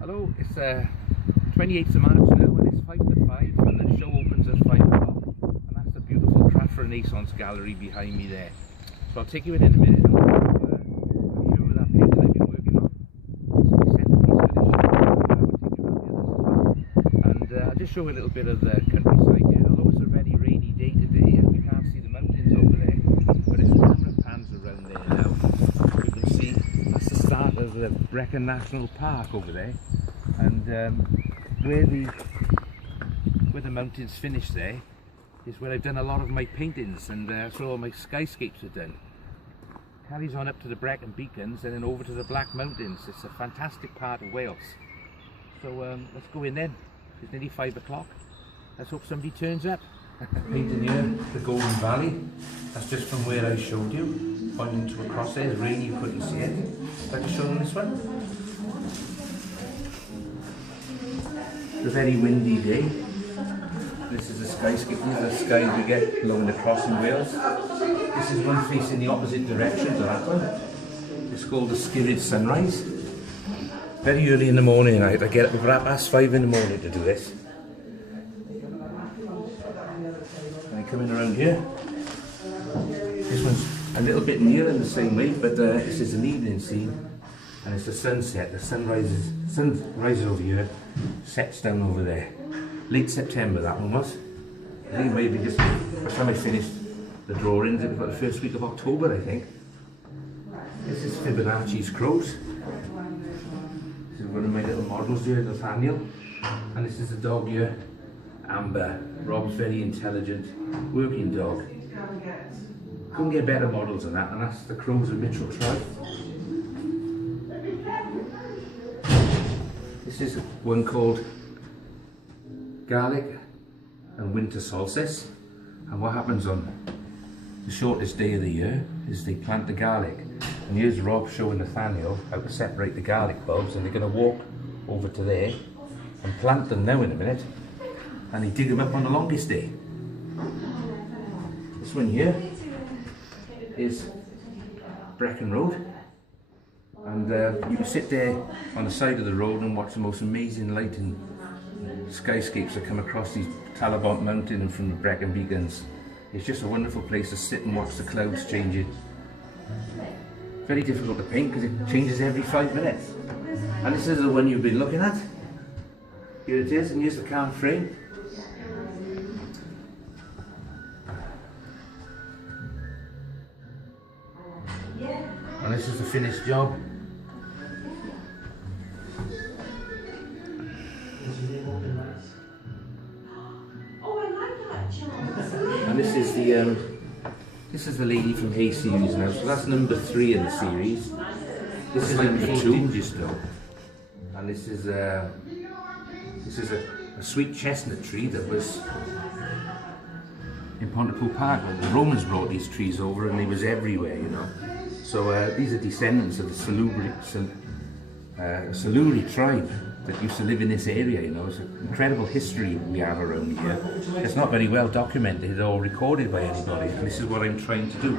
Hello, it's 28th of March now and it's 5 to 5 and the show opens at 5 o'clock, and that's the beautiful Craft Renaissance gallery behind me there. So I'll take you in a minute and I'll show you that painting I've been working on. It's my centerpiece for this show. I'll take you around the others as well. And I'll just show you a little bit of the countryside here. Although it's a very rainy day today and we can't see the mountains over there, but as the camera pans around there now, you can see that's the start of the Brecon National Park over there. And where the mountains finish there is where I've done a lot of my paintings, and that's where all my skyscapes are done. Carries on up to the Brecon Beacons and then over to the Black Mountains. It's a fantastic part of Wales. So let's go in then. It's nearly 5 o'clock. Let's hope somebody turns up. Painting here, the Golden Valley. That's just from where I showed you. Pointing to across there. It's rainy, you couldn't see it. I'd like to show them this one. It's a very windy day. This is the skyscape. These are the skies we get blowing across in Wales. This is one facing the opposite direction to that one. It's called the Skirrid Sunrise. Very early in the morning, I get up at 5:30 in the morning to do this. And coming around here. This one's a little bit nearer in the same way, but this is an evening scene. And it's the sunset. The sun rises over here, sets down over there. Late September that one was. I think maybe just by the time I finished the drawings, it was about the first week of October, I think. This is Fibonacci's crows. This is one of my little models here, Nathaniel. And this is the dog here, Amber. Rob's very intelligent, working dog. Couldn't get better models than that, and that's the crows of Mitchell tribe. This is one called Garlic and Winter Solstice, and what happens on the shortest day of the year is they plant the garlic, and here's Rob showing Nathaniel how to separate the garlic bulbs, and they're going to walk over to there and plant them now in a minute, and they dig them up on the longest day. This one here is Brecon Road. And you can sit there on the side of the road and watch the most amazing lighting skyscapes that come across these Talabont Mountain and from the Brecon Beacons. It's just a wonderful place to sit and watch the clouds changing. Very difficult to paint because it changes every 5 minutes. And this is the one you've been looking at. Here it is, and here's the card frame. And this is the finished job. And this is the lady from Hay series now. So that's number 3 in the series. This is number 2. And this is a sweet chestnut tree that was in Pontypool Park. The Romans brought these trees over, and they was everywhere, you know. So these are descendants of the Siluri tribe that used to live in this area, you know. It's an incredible history we have around here. It's not very well documented or recorded by anybody, and this is what I'm trying to do,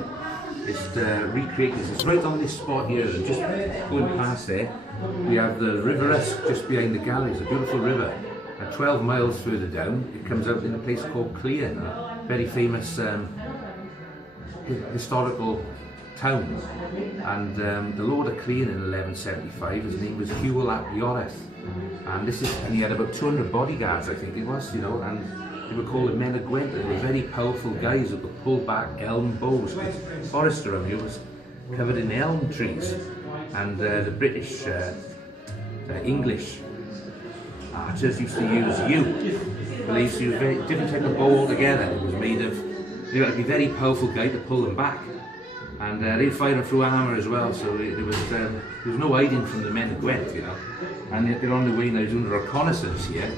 is to recreate this. It's right on this spot here, and just going past there, we have the River Usk just behind the gallery. It's a beautiful river. 12 miles further down, it comes out in a place called Clean, a very famous historical town, and the Lord of Clean in 1175, his name was Hywel ap Ioreth, and he had about 200 bodyguards, I think it was, you know, and they were called the Men of Gwent. They were very powerful guys that could pull back elm bows. The forest around here was covered in elm trees, and the British, English archers used to use yew. But they used to use a very different type of bow altogether. It was made of, you had to be a very powerful guy to pull them back. And they fired through armour as well, so there was no hiding from the Men of Gwent, you know. And they're on the way now doing a reconnaissance here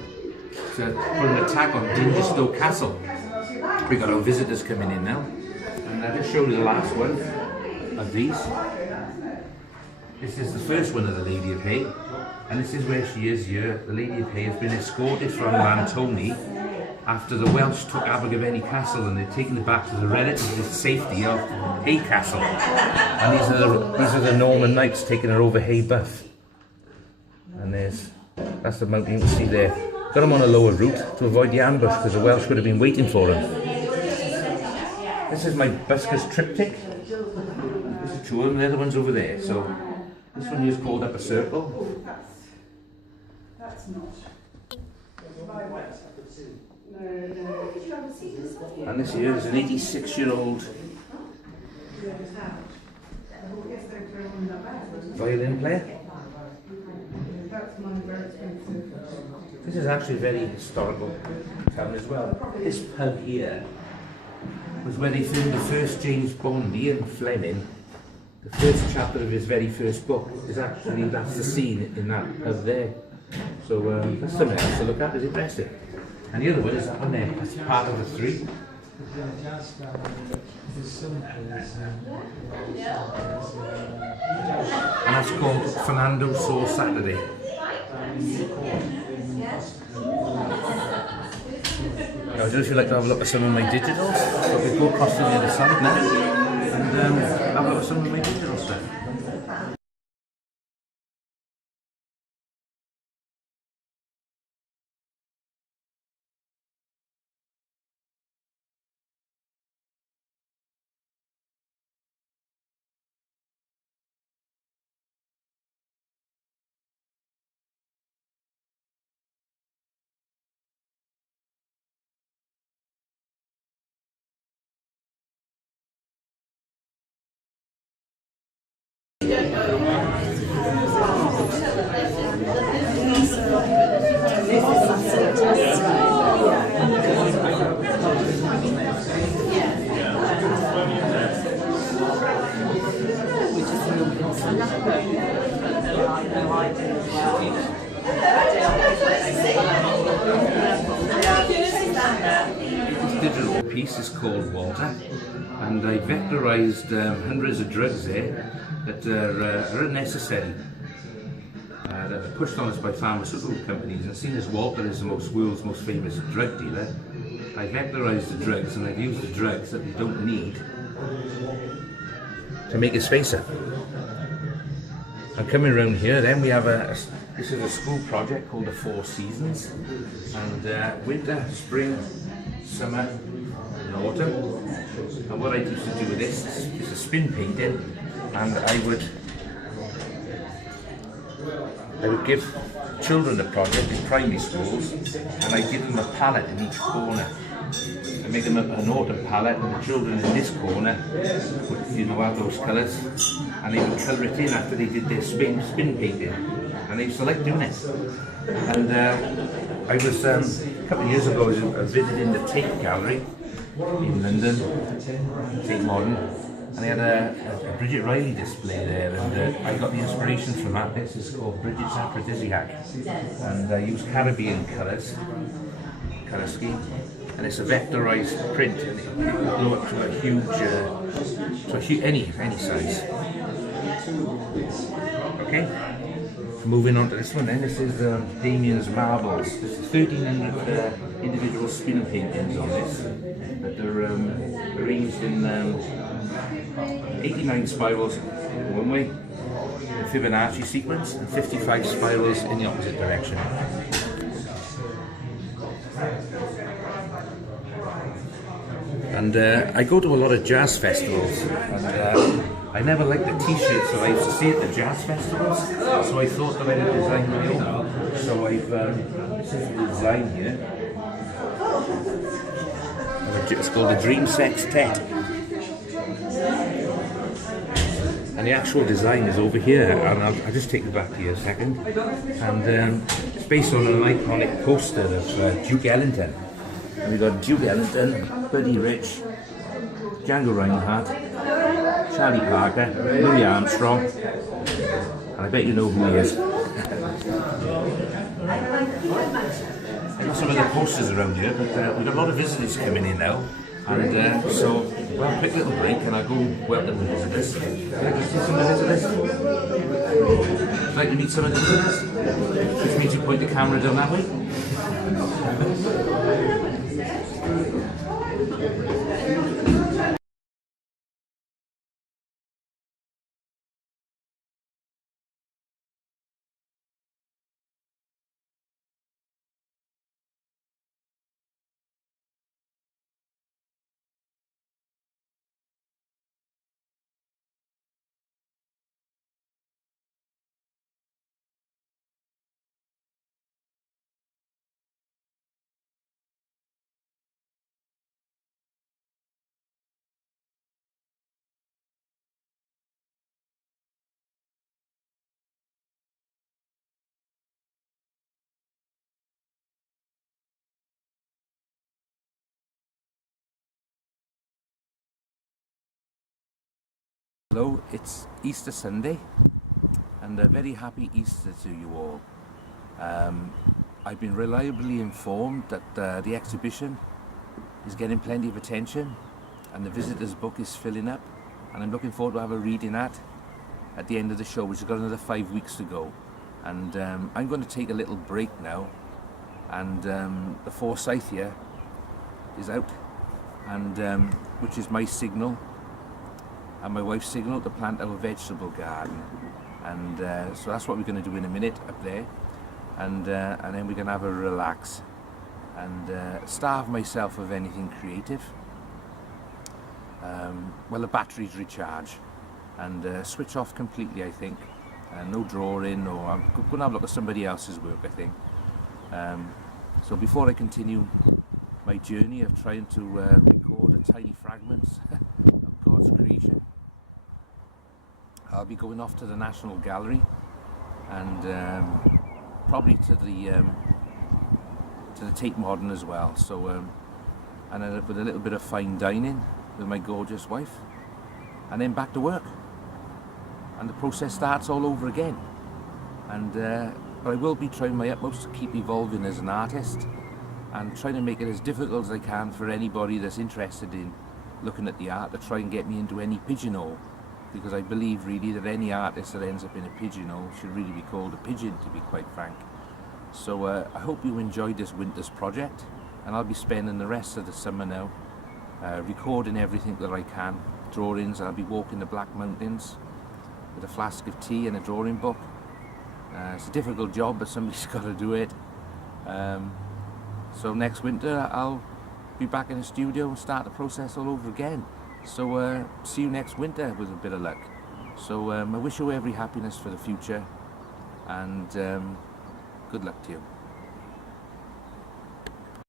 to put an attack on Dingestow Castle. We've got our visitors coming in now. And I'll just show you the last one of these. This is the first one of the Lady of Hay, and this is where she is here. The Lady of Hay has been escorted from Lantony after the Welsh took Abergavenny Castle, and they've taken it back to the relative safety of Hay Castle. And these are the Norman knights taking her over Hay Buff. And there's That's the mountain you can see there. Got them on a lower route to avoid the ambush because the Welsh would have been waiting for them. This is my busker's triptych. There's two of them, the other one's over there. So this one here is called Up a Circle. And this here is an 86-year-old violin player. This is actually very historical town as well. This pub here was where they filmed the first James Bond, Ian Fleming. The first chapter of his very first book is actually, that's the scene in that pub there. So that's something else to look at, it's interesting. And the other one is that one there, that's part of the three. And that's called Fernando Saw Saturday. I don't know if you'd like to have a look at some of my digitals. So we go across to the other side now and have a look at some of my digital stuff. This digital piece is called Walter, and I vectorized hundreds of drugs there that are unnecessary, that are pushed on us by pharmaceutical companies. And seeing as Walter is the world's most famous drug dealer, I vectorized the drugs and I've used the drugs that we don't need to make his face up. And coming around here then we have this is a school project called the Four Seasons, and winter, spring, summer and autumn. And what I used to do with this is a spin painting, and I would give children a project in primary schools, and I give them a palette in each corner. I make them an autumn palette, and the children in this corner would, have those colours, and they would colour it in after they did their spin painting, and they used to like doing it. And I was a couple of years ago, I was visiting the Tate Gallery in London, Tate Modern, and they had a Bridget Riley display there, and I got the inspiration from that. This is called Bridget's Aphrodisiac, and I used Caribbean colours, colour scheme, and it's a vectorised print, and it will blow up to a huge, any size. Okay, moving on to this one then. This is Damien's Marbles. There's 1,300 individual spin paintings on this that are arranged in 89 spirals one way, in Fibonacci sequence, and 55 spirals in the opposite direction. And I go to a lot of jazz festivals, and I never liked the t-shirts that I used to see at the jazz festivals, so I thought that I would design my own. So this is the design here. It's called the Dream Sextet. And the actual design is over here, and I'll just take you back here a second. And it's based on an iconic poster of Duke Ellington. And we've got Duke Ellington, Buddy Rich, Django Reinhardt, Charlie Parker, Louis Armstrong, and I bet you know who he is. I've got some of the posters around here, but we've got a lot of visitors coming in now, and so well, quick little break, and I'll go welcome the visitors. Would you like to see some of the visitors? Would you like to meet some of the visitors? Which means you point the camera down that way. Hello, it's Easter Sunday, and a very happy Easter to you all. I've been reliably informed that the exhibition is getting plenty of attention and the visitors book is filling up, and I'm looking forward to have a reading at the end of the show, which has got another 5 weeks to go. And I'm going to take a little break now, and the forsythia is out, and which is my signal and my wife's signal to plant our vegetable garden, and so that's what we're going to do in a minute up there, and then we're going to have a relax and starve myself of anything creative. Well, the batteries recharge and switch off completely, I think. No drawing, or I'm going to have a look at somebody else's work, I think. So before I continue my journey of trying to record a tiny fragments of God's creation, I'll be going off to the National Gallery and probably to the Tate Modern as well. So and with a little bit of fine dining with my gorgeous wife, and then back to work, and the process starts all over again. And but I will be trying my utmost to keep evolving as an artist and trying to make it as difficult as I can for anybody that's interested in looking at the art to try and get me into any pigeonhole, because I believe really that any artist that ends up in a pigeonhole should really be called a pigeon, to be quite frank. So I hope you enjoyed this winter's project, and I'll be spending the rest of the summer now recording everything that I can, drawings, and I'll be walking the Black Mountains with a flask of tea and a drawing book. It's a difficult job, but somebody's got to do it. So next winter I'll be back in the studio and start the process all over again. So see you next winter with a bit of luck. So I wish you every happiness for the future, and good luck to you.